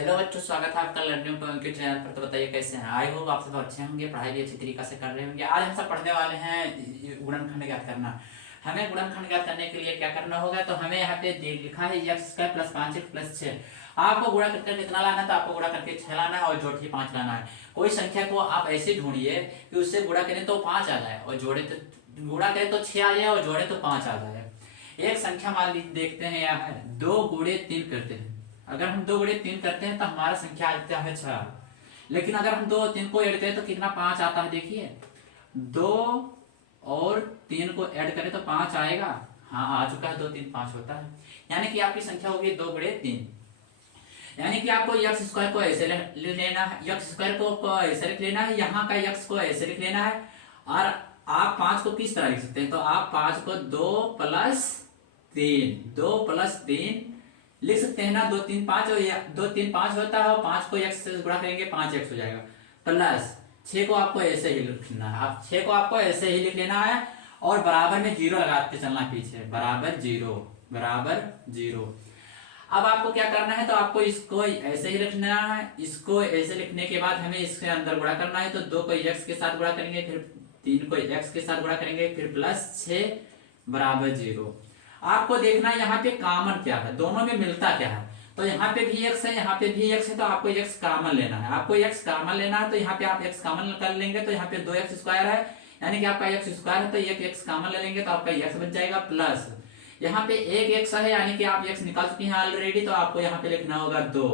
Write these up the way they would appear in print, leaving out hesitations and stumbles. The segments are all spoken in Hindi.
हेलो बच्चों, स्वागत है आपका लर्निंग पॉइंट के चैनल पर। तो बताइए कैसे हैं। आई होप आप सब अच्छे होंगे, पढ़ाई भी अच्छी तरीके से कर रहे होंगे। आज हम सब पढ़ने वाले हैं गुणनखंड ज्ञात करना। हमें गुणनखंड ज्ञात करने के लिए क्या करना होगा, तो हमें यहाँ पे लिखा है x square plus 5x plus 6। आपको गुणा करके कितना लाना है, तो आपको गुणा करके 6 लाना है और जोड़ के 5 लाना है। कोई संख्या को आप ऐसे ढूंढिए कि उससे गुणा करें तो 5 आ जाए और जोड़े तो गुणा करें तो 6 आ जाए और जोड़े तो 5 आ जाए। एक संख्या मान लीजिए, देखते हैं यहाँ है 2 गुणे 3 करते हैं। अगर हम 2 गुणे 3 करते हैं तो हमारा संख्या आता है 6। लेकिन अगर हम 2 और 3 को ऐड करें तो कितना 5 आता है। देखिए 2 और 3 को ऐड करें तो 5 आएगा। हाँ आ चुका है, 2 3 5 होता है। यानी कि आपकी संख्या होगी 2 गुणे 3। यानी कि आपको एक्स स्क्वायर को ऐसे लिख लेना है, एक्स स्क्वायर को ऐसे लिख लेना है, यहाँ का एक्स को ऐसे लिख लेना है। और आप 5 को किस तरह लिख सकते हैं, तो आप 5 को 2 प्लस 3 लिख सकते हैं ना। 2 3 5 और 2 3 5 होता है और 5 को x से गुणा करेंगे 5x हो जाएगा। प्लस 6 को आपको ऐसे ही लिखना है, आप 6 को आपको ऐसे ही लिख लेना है और बराबर में 0 लगाते चलना पीछे, बराबर 0। अब आपको क्या करना है, तो आपको इसको ऐसे ही लिखना है। इसको ऐसे लिखने के बाद हमें इसके अंदर गुणा करना है। तो 2 को x के साथ गुणा करेंगे, फिर 3 को x के साथ गुणा करेंगे, फिर प्लस 6 बराबर 0। आपको देखना है यहाँ पे कॉमन क्या है, दोनों में मिलता क्या है। तो यहाँ पे भी x है, यहाँ पे भी x है, तो आपको x कॉमन लेना है। आपको x कॉमन लेना है, तो यहाँ पे आप x कॉमन कर लेंगे तो यहाँ पे 2x स्क्वायर है, यानी कि आपका x स्क्वायर है, तो एक x कॉमन ले लेंगे तो आपका x बच जाएगा। प्लस यहाँ पे एक x है, यानी कि आप x निकाल चुके हैं ऑलरेडी, तो आपको यहाँ पे लिखना होगा 2।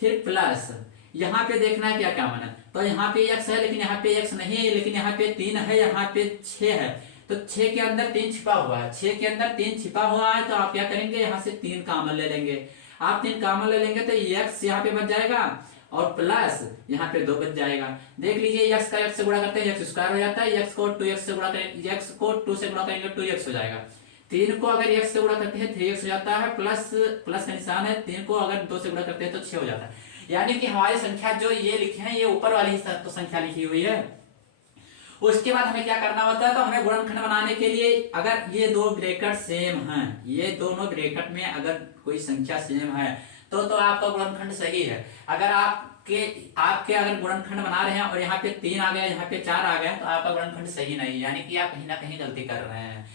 फिर प्लस यहाँ पे देखना है क्या कॉमन है, तो यहाँ पे x है लेकिन यहाँ पे x नहीं है, लेकिन यहाँ पे 3 है, यहाँ पे 6 है, तो 6 के अंदर 3 छिपा हुआ है। 6 के अंदर 3 छिपा हुआ है, तो आप क्या करेंगे, यहाँ से 3 कॉमन ले लेंगे। आप 3 कॉमन ले लेंगे तो x यहाँ पे बच जाएगा और प्लस यहाँ पे 2 बच जाएगा। देख लीजिए x का x से गुणा करते हैं x स्क्वायर हो जाता है, x को 2x से गुणा करेंगे, x को 2 से गुणा करेंगे 2x हो जाएगा। 3 को अगर x से गुणा करते हैं 3x हो जाता है, प्लस प्लस का निशान है। 3 को अगर 2 से गुणा करते हैं तो 6 हो जाता है। यानी कि हमारी संख्या जो ये लिखे हैं ये ऊपर वाली तो संख्या लिखी हुई है। उसके बाद हमें क्या करना होता है, तो हमें गुणनखंड बनाने के लिए अगर ये दो ब्रैकेट सेम हैं, ये दोनों ब्रैकेट में अगर कोई संख्या सेम है तो आपका गुणनखंड सही है। अगर आपके अगर गुणनखंड बना रहे हैं और यहाँ पे 3 आ गया, यहाँ पे 4 आ गया, तो आपका गुणनखंड सही नहीं है, यानी कि आप कहीं ना कहीं गलती कर रहे हैं।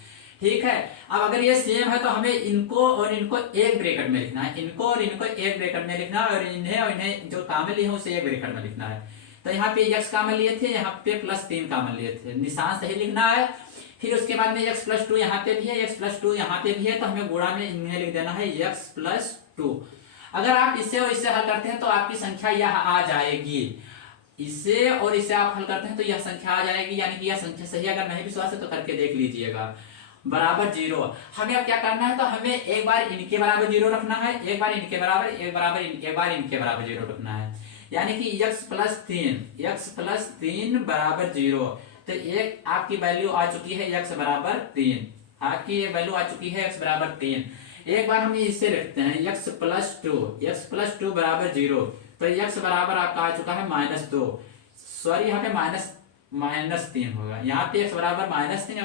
ठीक है। अब अगर ये सेम है तो हमें इनको और इनको एक ब्रैकेट में लिखना है, इनको और इनको एक ब्रैकेट में लिखना है, और इन्हें जो कॉमन लिए हैं उसे एक ब्रैकेट में लिखना है। तो यहाँ पे x कॉमन लिए थे, यहाँ पे प्लस 3 कॉमन लिए थे, निशान सही लिखना है। फिर उसके बाद में x प्लस 2 यहाँ पे भी है, x प्लस 2 यहाँ पे भी है, तो हमें गुणा में इन्हें लिख देना है x प्लस 2। अगर आप इससे और इससे हल करते हैं तो आपकी संख्या यह आ जाएगी। इससे और इससे आप हल करते हैं तो यह संख्या आ जाएगी, यानी कि यह संख्या सही है। अगर नहीं विश्वास है तो करके देख लीजिएगा। बराबर 0। हमें अब क्या करना है, तो हमें एक बार इनके बराबर 0 रखना है, एक बार इनके बराबर, एक बार इनके बराबर 0 रखना है। यानी कि x प्लस 3 बराबर 0। तो एक आपकी वैल्यू आ चुकी है x बराबर 3, आपकी ये वैल्यू आ चुकी है x बराबर 3। एक बार हम इसे लिखते हैं x प्लस 2 बराबर 0। तो x बराबर आपका आ चुका है -2, सॉरी यहाँ पे -3 होगा, यहाँ पे x बराबर -3,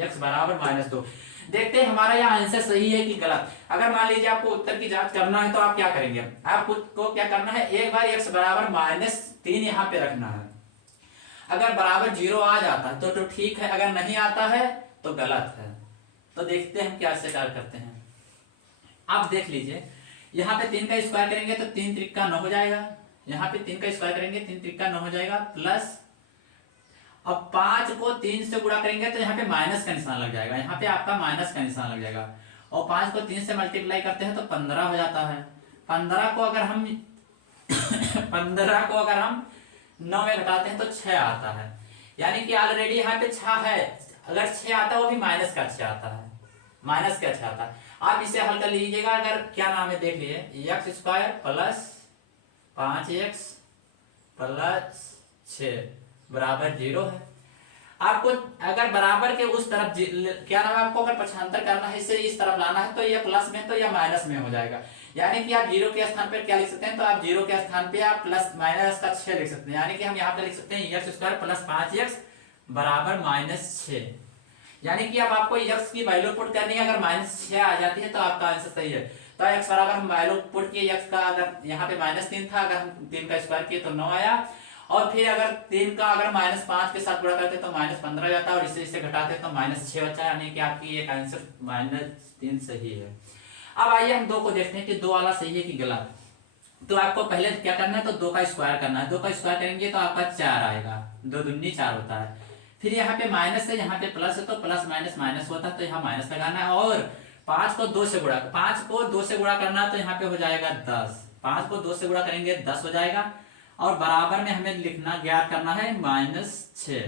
x बराबर -2। देखते हैं हमारा यहाँ आंसर सही है कि गलत। अगर मान लीजिए आपको उत्तर की जांच करना है तो आप क्या करेंगे, आपको क्या करना है, एक बार x बराबर -3 यहाँ पे रखना है। अगर बराबर 0 आ जाता है तो ठीक है, अगर नहीं आता है तो गलत है। तो देखते हैं क्या से कार्य करते हैं। आप देख लीजिए, यहाँ पे 3 का स्क्वायर करेंगे तो 3 त्रिका 9 हो जाएगा, यहाँ पे 3 का स्क्वायर करेंगे 3 त्रिका 9 हो जाएगा। प्लस अब 5 को 3 से गुणा करेंगे तो यहाँ पे माइनस का निशान लग जाएगा, यहाँ पे आपका माइनस का निशान लग जाएगा। और 5 को 3 से मल्टीप्लाई करते हैं तो 15 हो जाता है। 15 को अगर हम 9 में घटाते हैं तो 6 आता है, यानी कि ऑलरेडी यहाँ पे 6 है। अगर 6 आता है वो भी माइनस का 6 आता है, माइनस का 6 आता है। आप इसे हल कर लीजिएगा। अगर क्या नाम है देख लीजिए, x square plus 5x plus 6 बराबर 0 है। आपको अगर बराबर के उस तरफ क्या नाम है, आपको अगर पक्षांतर करना है, इसे इस तरफ लाना है, तो यह प्लस में तो यह माइनस में हो जाएगा। यानी कि आप 0 के स्थान पर क्या लिख सकते हैं, तो आप 0 के स्थान पे आप प्लस माइनस का 6 लिख सकते हैं। यानी कि हम यहाँ पे लिख सकते हैं x स्क्वायर प्लस 5x बराबर -6। यानी कि अब आपको x की वैल्यू पुट करनी है, अगर -6 आ जाती है तो आपका आंसर सही है। तो x बराबर हम वैल्यू पुट किए, x का अगर यहाँ पे -3 था, अगर हम 3 का स्क्वायर किए तो 9 आया, और फिर अगर 3 का अगर -5 के साथ गुणा करते तो -15 जाता है, और इससे घटाते तो -6 बचा, यानी कि आपकी एक आंसर -3 सही है। अब आइए हम 2 को देखते हैं कि 2 वाला सही है कि गलत। तो आपको पहले क्या करना है, तो 2 का स्क्वायर करना है। 2 का स्क्वायर करेंगे तो आपका 4 आएगा, 2 दूनी 4 होता है। फिर यहाँ पे माइनस है, यहाँ पे प्लस है, तो प्लस माइनस माइनस होता है, तो यहाँ माइनस लगाना है। और 5 को 2 से गुणा करना है, तो यहाँ पे हो जाएगा 10। 5 को 2 से गुणा करेंगे 10 हो जाएगा, और बराबर में हमें लिखना ज्ञात करना है -6,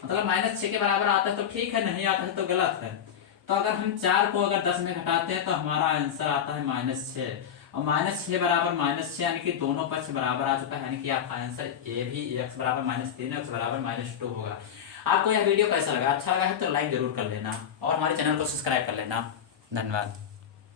मतलब -6 के बराबर आता है तो ठीक है, नहीं आता है तो गलत है। तो अगर हम 4 को अगर 10 में घटाते हैं तो हमारा आंसर आता है -6, और -6 बराबर -6, यानी कि दोनों पक्ष बराबर आ चुका है, यानी कि आपका आंसर ए भी x बराबर -3 x बराबर -2 होगा। आपको यह वीडियो कैसा लगा? अच्छा लगा है तो लाइक जरूर कर लेना, और हमारे चैनल को सब्सक्राइब कर लेना। धन्यवाद।